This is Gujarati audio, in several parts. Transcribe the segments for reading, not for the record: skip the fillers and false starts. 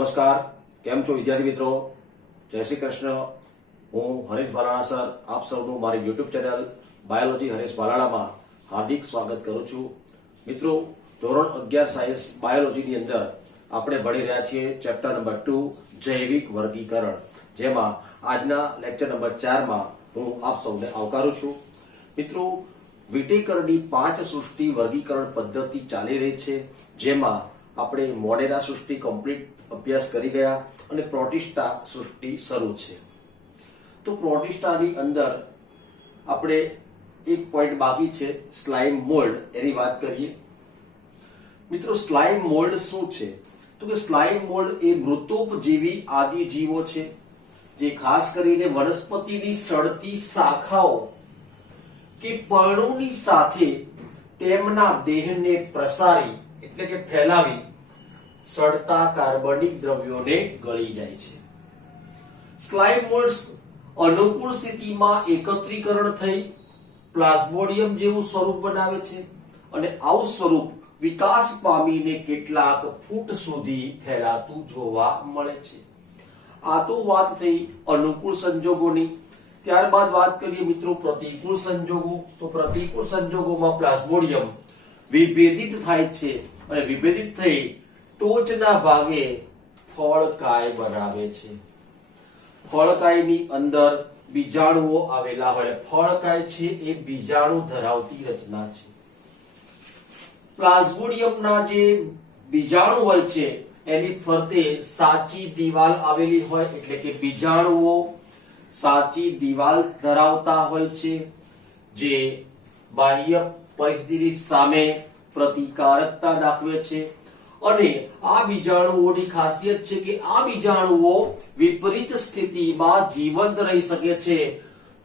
નમસ્કાર, કેમ છો વિદ્યાર્થી મિત્રો? જય શ્રી કૃષ્ણ. હું હરેશ બાલાળા સર આપ સૌનું મારી યુટ્યુબ ચેનલ બાયોલોજી હરેશ બાલાળામાં હાર્દિક સ્વાગત કરું છું. મિત્રો, ધોરણ 11 સાયન્સ બાયોલોજીની અંદર આપણે ભણી રહ્યા છીએ ચેપ્ટર નંબર 2 જૈવિક વર્ગીકરણ, જેમાં આજના લેક્ચર નંબર 4 માં હું આપ સૌને આવકારું છું. મિત્રો, વિટેકરની 5 સૃષ્ટિ વર્ગીકરણ પદ્ધતિ ચાલી રહી છે, જેમાં આપણે મોડેરા સૃષ્ટિ કમ્પ્લીટ અભ્યાસ કરી ગયા અને પ્રોટિસ્ટા સૃષ્ટિ શરૂ છે. તો પ્રોટિસ્ટાની અંદર આપણે એક પોઈન્ટ બાકી છે, સ્લાઇમ મોલ્ડ, એની વાત કરીએ. મિત્રો, સ્લાઇમ મોલ્ડ શું છે? તો કે સ્લાઇમ મોલ્ડ એ મૃતોપજીવી આદિ જીવો છે, જે ખાસ કરીને વનસ્પતિની સડતી શાખાઓ કે પર્ણોની સાથે તેમના દેહને પ્રસારી એટલે કે ફેલાવી સડતા કાર્બનિક દ્રવ્યોને ગળી જાય છે. સ્લાઇમ મોલ્ડ્સ અનુકૂળ સ્થિતિમાં એકત્રીકરણ થઈ પ્લાઝ્મોડિયમ જેવું સ્વરૂપ બનાવે છે અને આવું સ્વરૂપ વિકાસ પામીને કેટલાક ફૂટ સુધી ફેલાતું જોવા મળે છે. આ તો વાત થઈ અનુકૂળ સંજોગોની. ત્યારબાદ વાત કરીએ મિત્રો પ્રતિકૂળ સંજોગો. તો પ્રતિકૂળ સંજોગોમાં પ્લાઝ્મોડિયમ વિભેદિત થાય છે અને વિભેદિત થઈ ટોચના ભાગે ફળકાય બનાવે છે. ફળકાયની અંદર બીજાણુઓ આવેલા હોય. ફળકાય છે એ બીજાણુ ધરાવતી રચના છે. પ્લાઝ્મોડિયમના જે બીજાણુ હોય છે એની ફરતે સાચી દિવાલ આવેલી હોય, એટલે કે બીજાણુઓ સાચી દિવાલ ધરાવતા હોય છે, જે બાહ્ય પરિસ્થિતિની સામે પ્રતિકારકતા દાખવે છે. અને આ બીજાણુઓની ખાસિયત છે કે આ બીજાણુઓ વિપરીત સ્થિતિમાં જીવંત રહી શકે છે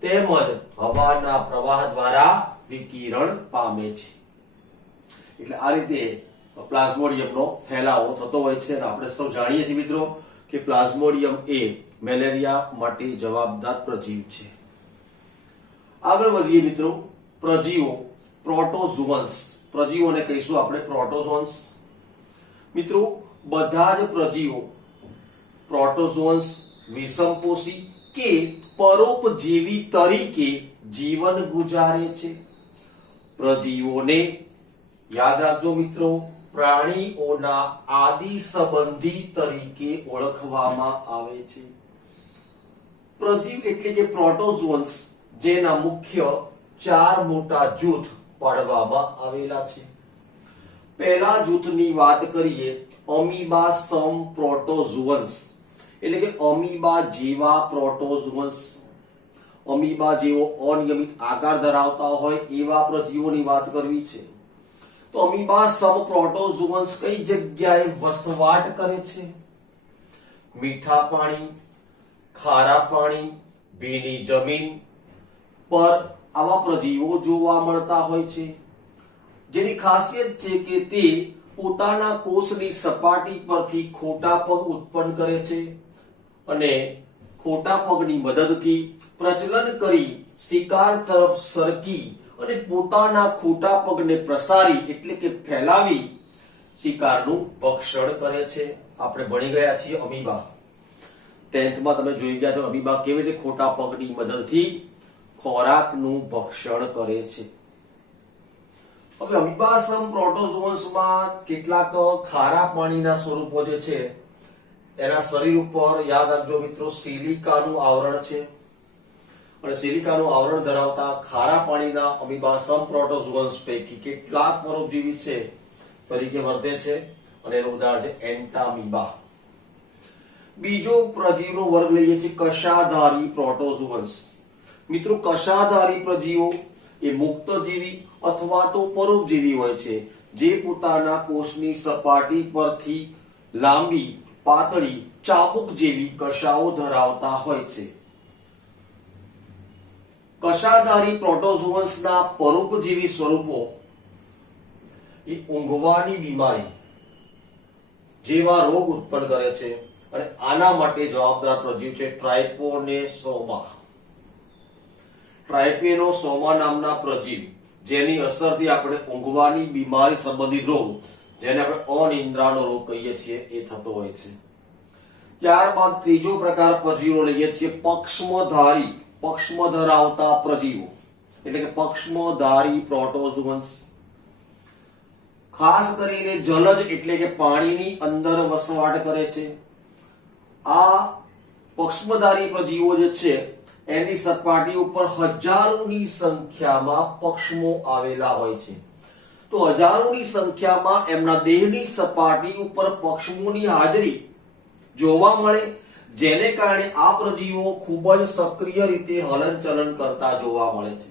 તેમજ હવાના પ્રવાહ દ્વારા વિકિરણ પામે છે. એટલે આ રીતે પ્લાઝ્મોડિયમનો ફેલાવો થતો હોય છે. અને આપણે સૌ જાણીએ છીએ મિત્રો કે પ્લાઝ્મોડિયમ એ મેલેરિયા માટે જવાબદાર પ્રજીવ છે. આગળ વધીએ મિત્રો. પ્રજીવો, પ્રોટોઝોન્સ. પ્રજીવોને કહીશું આપણે પ્રોટોઝોન્સ. મિત્રો, બધા જ પ્રજીવો પ્રોટોઝોન્સ વિષમપોષી કે પરોપજીવી તરીકે જીવન ગુજારે છે. પ્રજીવોને યાદ રાખજો મિત્રો, પ્રાણીઓના આદિ સંબંધી તરીકે ઓળખવામાં આવે છે. પ્રજીવ એટલે કે પ્રોટોઝોન્સ, જેના મુખ્ય 4 મોટા જૂથ પાડવામાં આવેલા છે. પહેલા જૂથની વાત કરીએ અમીબા સમ પ્રોટોઝોન્સ, એટલે કે અમીબા જેવા પ્રોટોઝોન્સ. અમીબા જેવો અનિયમિત આકાર ધરાવતા હોય એવા પ્રજીવોની વાત કરવી છે. તો અમીબા સમ પ્રોટોઝોન્સ કઈ જગ્યાએ વસવાટ કરે છે? મીઠા પાણી, ખારા પાણી, ભીની જમીન પર આવા પ્રજીવો જોવા મળતા હોય છે, જેની ખાસિયત છે કે તે પોતાના કોષની સપાટી પરથી ખોટા પગ ઉત્પન્ન કરે છે અને ખોટા પગની મદદથી પ્રચલન કરી શિકાર તરફ સરકી અને પોતાના ખોટા પગને પ્રસારી એટલે કે ફેલાવી શિકારનું ભક્ષણ કરે છે. આપણે ભણી ગયા છીએ અમીબા. 10th માં તમે જોઈ ગયા છો અમીબા કેવી રીતે ખોટા પગની મદદથી ખોરાકનું ભક્ષણ કરે છે. હવે અમીબા સમ પ્રોટોઝોન્સમાં કેટલાક ખારા પાણીના સ્વરૂપો જે છે એના શરીર ઉપર યાદ રાખજો મિત્રો સિલિકાનું આવરણ છે. અને સિલિકાનું આવરણ ધરાવતા ખારા પાણીના અમીબા સમ પ્રોટોઝોન્સ પૈકી કેટલાક પરોપજીવી છે તરીકે વર્તે છે, અને એનું ઉદાહરણ છે એન્ટામીબા. બીજો પ્રજીવનો વર્ગ લઈએ છીએ કશાધારી પ્રોટોઝોન્સ. મિત્રો, કશાધારી પ્રજીવો એ મુક્તજીવી અથવા તો પરોપજીવી હોય છે, જે પોતાના કોષની સપાટી પરથી લાંબી પાતળી ચાબુક જેવી કશાઓ ધરાવતા હોય છે. કશાધારી પ્રોટોઝોન્સના પરોપજીવી સ્વરૂપો એ ઊંઘવાની બીમારી જેવા રોગ ઉત્પન્ન કરે છે, અને આના માટે જવાબદાર પ્રજીવ છે ટ્રાઇપોનેસોમા. ટ્રાઇપેનોસોમા નામના પ્રજીવ, જેની અસરથી આપણે ઊંઘવાની બીમારી સંબંધિત રોગ, જેને આપણે અનિદ્રાનો રોગ કહીએ છીએ, એ થતો હોય છે. ત્યારબાદ ત્રીજો પ્રકાર પ્રજીવો લઈએ છીએ પક્ષમધારી, પક્ષમ ધરાવતા પ્રજીવો એટલે કે પક્ષમધારી પ્રોટોઝોઅન્સ. ખાસ કરીને જલજ એટલે કે પાણીની અંદર વસવાટ કરે છે. આ પક્ષમધારી પ્રજીવો જે છે એની સપાટી ઉપર હજારોની સંખ્યામાં પક્ષમો આવેલા હોય છે. તો હજારોની સંખ્યામાં એમના દેહની સપાટી ઉપર પક્ષમોની હાજરી જોવા મળે, જેને કારણે આ પ્રજીવો ખૂબ જ સક્રિય રીતે હલનચલન કરતા જોવા મળે છે.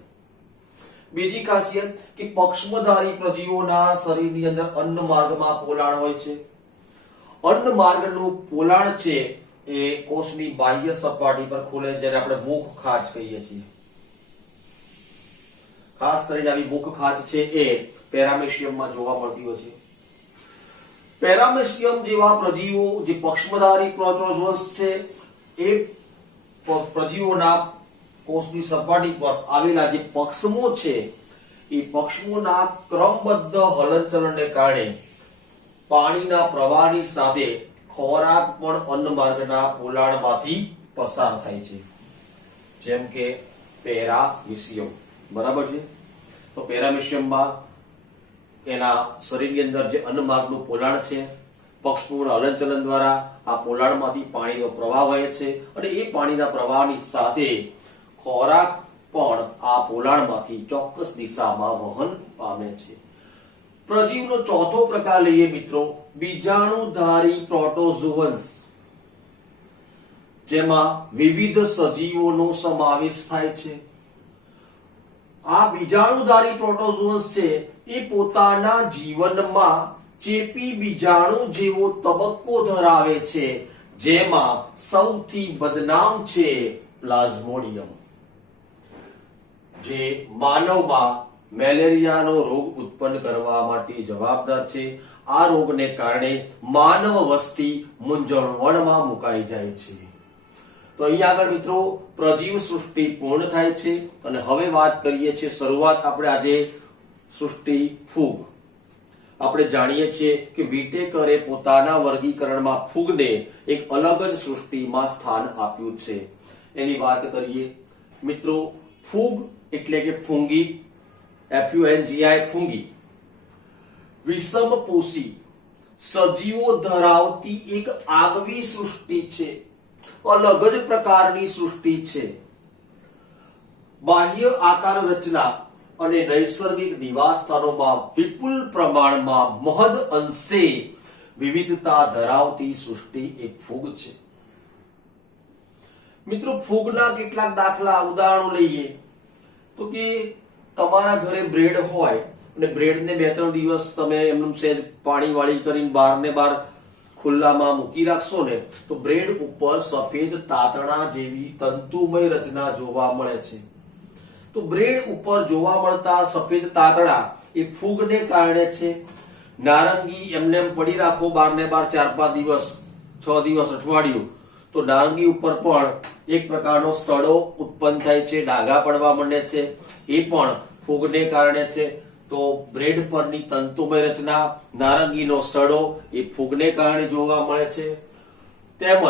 બીજી ખાસિયત કે પક્ષમધારી પ્રજીવોના શરીરની અંદર અન્ન માર્ગમાં પોલાણ હોય છે. અન્ન માર્ગનું પોલાણ છે એ કોષની બાહ્ય સપાટી પર ખુલે, જેને આપણે મુખ ખાંચ કહીએ છીએ. ખાસ કરીને આવી મુખ ખાંચ છે એ પેરામેશિયમમાં જોવા મળતી હોય છે. પેરામેશિયમ જેવા પ્રજીવો જે પક્ષમધારી પ્રોટોઝોઅન્સ છે એ પ્રજીવોના કોષની સપાટી પર આવેલા જે પક્ષમો છે એ પક્ષમોના ક્રમબદ્ધ હલનચલનને કારણે પાણીના પ્રવાહની સાથે ખોરાક પણ અન્ન માર્ગના પોલાણમાંથી પસાર થાય છે, જેમ કે પેરામેશિયમ. બરાબર છે. તો પેરામેશિયમમાં એના શરીરની અંદર જે અન્ન માર્ગનું પોલાણ છે, પક્ષમોના હલનચલન દ્વારા આ પોલાણમાંથી પાણીનો પ્રવાહ વહે છે અને એ પાણીના પ્રવાહની સાથે ખોરાક પણ આ પોલાણમાંથી ચોક્કસ દિશામાં વહન પામે છે. પ્રજીવનો ચોથો પ્રકાર લઈએ મિત્રો, બીજાણુધારી પ્રોટોઝોઅન્સ, જેમાં વિવિધ સજીવોનો સમાવેશ થાય છે. આ બીજાણુધારી પ્રોટોઝોઅન્સ છે એ પોતાના જીવનમાં ચેપી બીજાણુ જેવો તબક્કો ધરાવે છે, જેમાં સૌથી બદનામ છે પ્લાઝ્મોડિયમ, જે માનવમાં મેલેરિયાનો રોગ ઉત્પન્ન કરવા માટે જવાબદાર છે. આ રોગને કારણે માનવ વસ્તી મૂંઝવણમાં મુકાઈ જાય છે. તો અહીંયા આગળ મિત્રો પ્રજીવ સૃષ્ટિ પૂર્ણ થાય છે અને હવે વાત કરીએ છીએ શરૂઆત આપણે આજે સૃષ્ટિ ફૂગ. આપણે જાણીએ છીએ કે વિટેકરે પોતાના વર્ગીકરણમાં ફૂગને એક અલગ જ સૃષ્ટિમાં સ્થાન આપ્યું છે. એની વાત કરીએ મિત્રો. ફૂગ એટલે કે ફૂંગી, FUNGI ફૂંગી, વિષમપોષી સજીવો ધરાવતી એક આગવી સૃષ્ટિ છે, અલગ જ પ્રકારની સૃષ્ટિ છે. બાહ્ય આકાર રચના અને નૈસર્ગિક નિવાસ સ્થાનોમાં વિપુલ પ્રમાણમાં મહદ અંશે વિવિધતા ધરાવતી સૃષ્ટિ એક ફૂગ છે. મિત્રો ફૂગના કેટલાક દાખલા ઉદાહરણો લઈએ તો કે તમારા ઘરે બ્રેડ હોય અને બ્રેડને 2-3 દિવસ તમે એમનું સેજ પાણી વાળી કરીને બહાર ને બહાર ખુલ્લામાં મૂકી રાખશો ને તો બ્રેડ ઉપર સફેદ તાતણા જેવી તંતુમય રચના જોવા મળે છે. તો બ્રેડ ઉપર જોવા મળતા સફેદ તાતણા એ ફૂગને કારણે છે. નારંગી એમને એમ પડી રાખો બહાર ને બહાર 4-5 દિવસ, 6 દિવસ, અઠવાડિયું, તો નારંગી ઉપર પણ એક પ્રકારનો સડો ઉત્પન્ન થાય છે, ડાઘા પડવા માંડે છે, એ પણ ફૂગને કારણે છે. તો બ્રેડ પરની તંતુમય રચના, નારંગીનો સડો એ ફૂગને કારણે જોવા મળે છે. તેમજ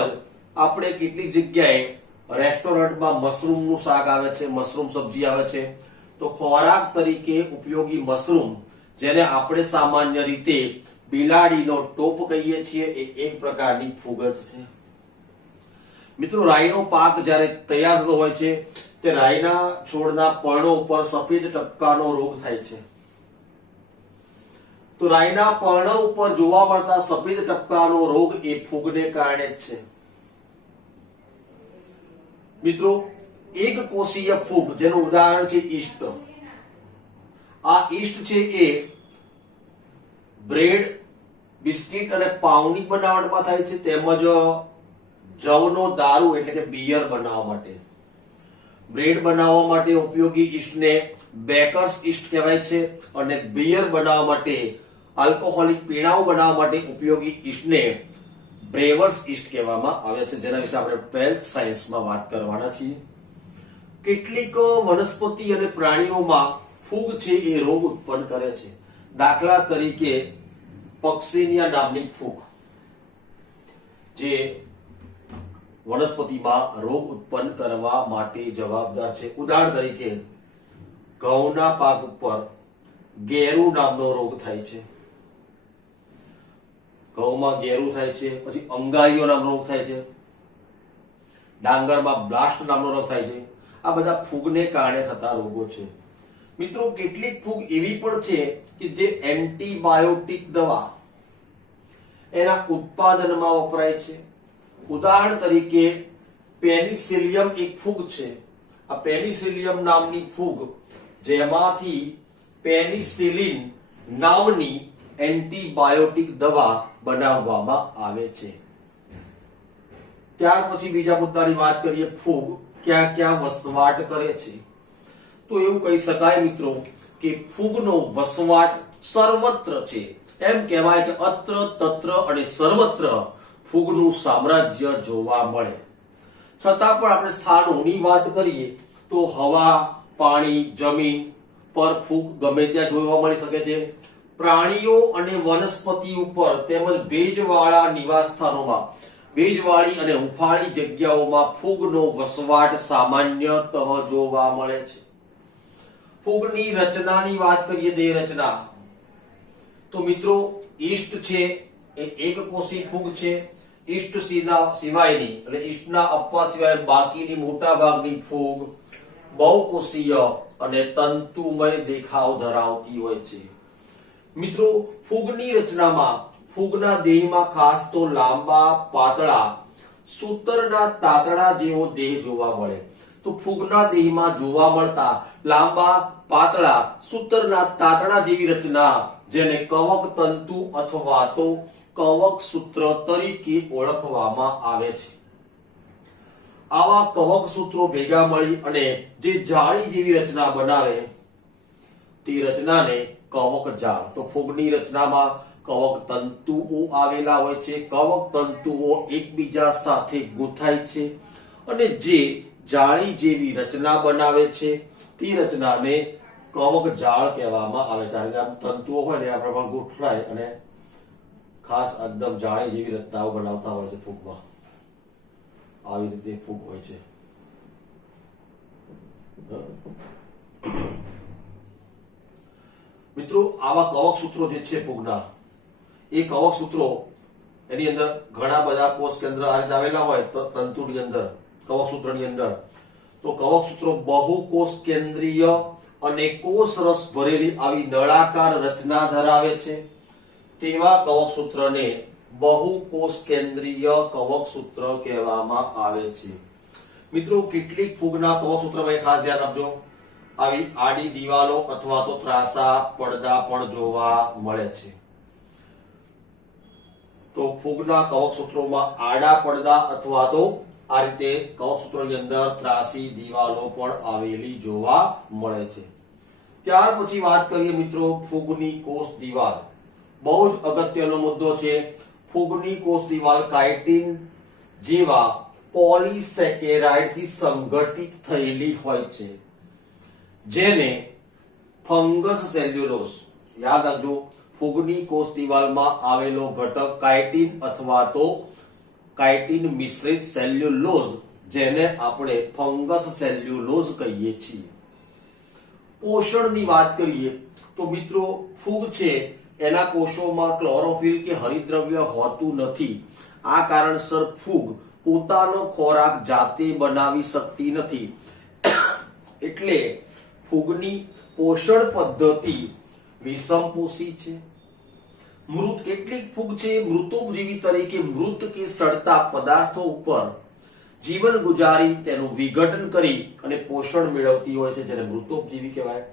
આપણે કેટલીક જગ્યાએ રેસ્ટોરન્ટમાં મશરૂમનું શાક આવે છે, મશરૂમ સબ્જી આવે છે, તો ખોરાક તરીકે ઉપયોગી મશરૂમ, જેને આપણે સામાન્ય રીતે બિલાડીનો ટોપ કહીએ છીએ, એ એક પ્રકારની ફૂગ જ છે. મિત્રો રાઈનો પાક જ્યારે તૈયાર થતો હોય છે તે રાઈના છોડના પર્ણો ઉપર સફેદ ટપકાનો રોગ થાય છે. તો રાઈના પર્ણ ઉપર જોવા મળતા સફેદ ટપકાનો રોગ એ ફૂગને કારણે જ છે. મિત્રો એક કોષીય ફૂગ, જેનું ઉદાહરણ છે ઈસ્ટ. આ ઈસ્ટ છે એ બ્રેડ, બિસ્કિટ અને પાઉની બનાવટમાં થાય છે, તેમજ જવનો દારૂ એટલે કે બિયર બનાવવા માટે, બ્રેડ બનાવવા માટે ઉપયોગી ઈસ્ટને બેકર્સ ઈસ્ટ કહેવાય છે અને બિયર બનાવવા માટે, આલ્કોહોલિક પીણાઓ બનાવવા માટે ઉપયોગી ઈસ્ટને બ્રેવર્સ ઈસ્ટ કહેવામાં આવે છે, જેના વિશે આપણે 12th સાયન્સમાં વાત કરવાના છીએ. કેટલીક વનસ્પતિ અને પ્રાણીઓમાં ફૂગ છે એ રોગ ઉત્પન્ન કરે છે. દાખલા તરીકે પક્સિનિયા નામની ફૂગ, જે વનસ્પતિમાં રોગ ઉત્પન્ન કરવા માટે જવાબદાર છે. ઉદાહરણ તરીકે ઘઉંના પાક ઉપર ગેરુ નામનો રોગ થાય છે. ઘઉંમાં ગેરુ થાય છે, પછી અંગારીઓ નામનો રોગ થાય છે, ડાંગરમાં બ્લાસ્ટ નામનો રોગ થાય છે. આ બધા ફૂગને કારણે થતા રોગો છે. મિત્રો કેટલીક ફૂગ એવી પણ છે કે જે એન્ટીબાયોટિક દવા એના ઉત્પાદનમાં વપરાય છે. ઉદાહરણ તરીકે પેનિસિલિયમ એક ફૂગ છે. આ પેનિસિલિયમ નામની ફૂગ જેમાંથી પેનિસિલિન નામની એન્ટીબાયોટિક દવા બનાવવામાં આવે છે. ત્યાર પછી બીજા મુદ્દાની વાત કરીએ, ફૂગ ક્યાં ક્યાં વસવાટ કરે છે. તો એવું કહી શકાય મિત્રો કે ફૂગનો વસવાટ સર્વત્ર છે. એમ કહેવાય કે અત્ર તત્ર અને સર્વત્ર ફૂગનું સામ્રાજ્ય જોવા મળે. છતાં પણ આપણે સ્થાનોની વાત કરીએ તો હવા, પાણી, જમીન પર ફૂગ ગમે ત્યાં જોવા મળી શકે છે. પ્રાણીઓ અને વનસ્પતિ ઉપર તેમજ ભેજવાળા નિવાસ સ્થાનોમાં, ભેજવાળી અને હુંફાળી જગ્યાઓમાં ફૂગનો વસવાટ સામાન્યતઃ જોવા મળે છે. ફૂગની રચનાની વાત કરીએ, દેહ રચના, તો મિત્રો ઈસ્ટ છે એ એકકોષી ફૂગ છે. ઈસ્ટ સિવાયની એટલે ઈસ્ટના અપવાદ સિવાય બાકીની મોટા ભાગની ફૂગ બહુકોષીય અને તંતુમય દેખાવ ધરાવતી હોય છે. મિત્રો ફૂગની રચનામાં ફૂગના દેહમાં ખાસ તો લાંબા પાતળા સૂતરના તાતણા જેવો દેહ જોવા મળે. તો ફૂગના દેહમાં જોવા મળતા લાંબા પાતળા સૂતરના તાતણા જેવી રચના, જેને કવક તંતુ અથવા તો કવક સૂત્ર તરીકે ઓળખવામાં આવે છે. આવા કવક સૂત્રો ભેગા મળી અને જે જાળી જેવી રચના બનાવે તે રચનાને કવક જાળ. તો ફૂગની રચનામાં કવક તંતુઓ આવેલા હોય છે. કવક તંતુઓ એકબીજા સાથે ગૂંથાય છે અને જે જાળી જેવી રચના બનાવે છે તે રચનાને કવક જાળ કહેવામાં આવે છે. આમ તંતુઓ હોય ને આ પ્રમાણે ગૂંથાય અને ખાસ એકદમ જાળી જેવી રચનાઓ બનાવતા હોય છે ફૂગમાં. આવી રીતે ફૂગ હોય છે. મિત્રો આવા કવક સૂત્રો જે છે ફૂગના, એ કવક સૂત્રો એની અંદર ઘણા બધા કોષ કેન્દ્ર આ રીતે આવેલા હોય તંતુની અંદર, કવક સૂત્રની અંદર. તો કવક સૂત્રો બહુકોષ કેન્દ્રીય અને કોષ રસ ભરેલી આવી નળાકાર રચના ધરાવે છે. તેવા કવક સૂત્રને બહુકોષ કેન્દ્રીય કવક સૂત્ર કહેવામાં આવે છે. મિત્રો કેટલીક ફૂગના કવક સૂત્રમાં ખાસ ધ્યાન આપજો, આવી આડી દિવાલો અથવા તો ત્રાંસા પડદા પણ જોવા મળે છે. તો ફૂગના કવક સૂત્રોમાં આડા પડદા અથવા તો આ રીતે કવક સૂત્રોની અંદર ત્રાસી દિવાલો પણ આવેલી જોવા મળે છે. ત્યાર પછી વાત કરીએ મિત્રો ફૂગની કોષ દિવાલ. બહુ જ અગત્યનો મુદ્દો છે. ફૂગની કોષ દિવાલ કાઇટિન જેવા પોલિસેકેરાઇડ થી સંગઠિત થયેલી હોય છે, જેને ફંગસ સેલ્યુલોઝ, યાદ રાખજો, ફૂગની કોષ દિવાલમાં આવેલો ઘટક કાઇટિન અથવા તો કાઇટિન મિશ્રિત સેલ્યુલોઝ, જેને આપણે ફંગસ સેલ્યુલોઝ કહીએ છીએ. પોષણની વાત કરીએ તો મિત્રો ફૂગ છે એના કોષોમાં ક્લોરોફિલ કે હરિતદ્રવ્ય હોતું નથી. આ કારણસર ફૂગ પોતાનો ખોરાક જાતે બનાવી શકતી નથી. એટલે ફૂગની પોષણ પદ્ધતિ વિષમપોષી છે. કેટલીક ફૂગ છે મૃતોપજીવી તરીકે મૃત કે સડતા પદાર્થો ઉપર જીવન ગુજારી તેનું વિઘટન કરી અને પોષણ મેળવતી હોય છે, જેને મૃતોપજીવી કહેવાય.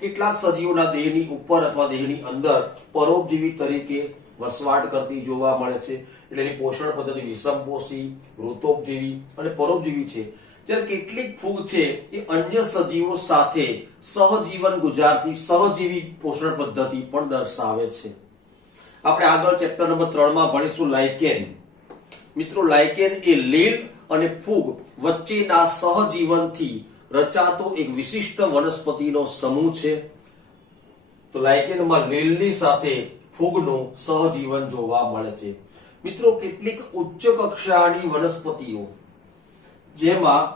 કેટલાક સજીવોના દેહની ઉપર અથવા દેહની અંદર પરોપજીવી તરીકે વસવાટ કરતી જોવા મળે છે. એટલે એની પોષણ પદ્ધતિ વિષમપોષી, મૃતોપજીવી અને પરોપજીવી છે. જ્યારે કેટલીક ફૂગ છે એ અન્ય સજીવો સાથે સહજીવન ગુજારતી સહજીવી પોષણ પદ્ધતિ પણ દર્શાવે છે. આપણે આગળ ચેપ્ટર નંબર 3 માં ભણીશું લાઇકેન. મિત્રો લાઇકેન એ લીલ અને ફૂગ વચ્ચેના સહજીવનથી રચાતો એક વિશિષ્ટ વનસ્પતિનો સમૂહ છે. તો લાઇકેનમાં લીલની સાથે ફૂગનું સહજીવન જોવા મળે છે. મિત્રો કેટલીક ઉચ્ચ કક્ષાની વનસ્પતિઓ જેમાં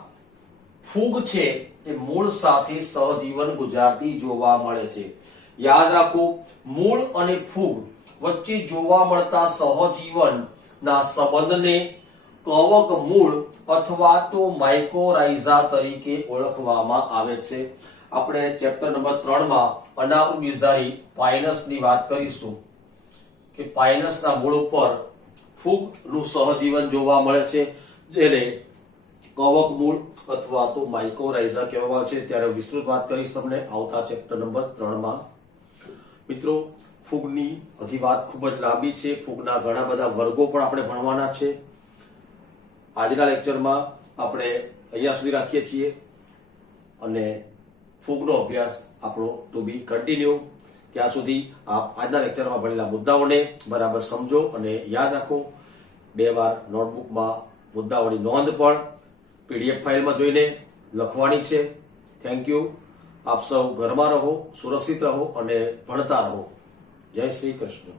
ફૂગ છે એ મૂળ સાથે સહજીવન ગુજારતી જોવા મળે છે. યાદ રાખો, મૂળ અને ફૂગ વચ્ચે જોવા મળતા સહજીવનના સંબંધને કવક મૂળ અથવા તો માઇકોરાઇઝા તરીકે ઓળખવામાં આવે છે. આપણે ચેપ્ટર નંબર 3 માં અનાવૃતધારી પાઇનસની વાત કરીશું કે પાઇનસના મૂળ ઉપર ફૂગનું સહજીવન જોવા મળે છે, જેને કવક મૂળ અથવા તો માઇકોરાઇઝા કહેવામાં આવે છે. ત્યારે વિસ્તૃત વાત કરીશ તમને આવતા ચેપ્ટર નંબર 3 માં. મિત્રો, ફૂગની હજી વાત ખૂબ જ લાંબી છે. ફૂગના ઘણા બધા વર્ગો પણ આપણે ભણવાના છે. આજના લેક્ચરમાં આપણે અહીંયા સુધી રાખીએ છીએ અને ફૂગનો અભ્યાસ આપણો ટુ બી કન્ટિન્યુ. ત્યાં સુધી આપ આજના લેક્ચરમાં ભણેલા મુદ્દાઓને બરાબર સમજો અને યાદ રાખો. 2 વાર નોટબુકમાં મુદ્દાઓની નોંધ પણ PDF ફાઇલમાં જોઈને લખવાની છે. Thank you. આપ સૌ ઘરમાં રહો, સુરક્ષિત રહો અને ભણતા રહો. જય શ્રી કૃષ્ણ.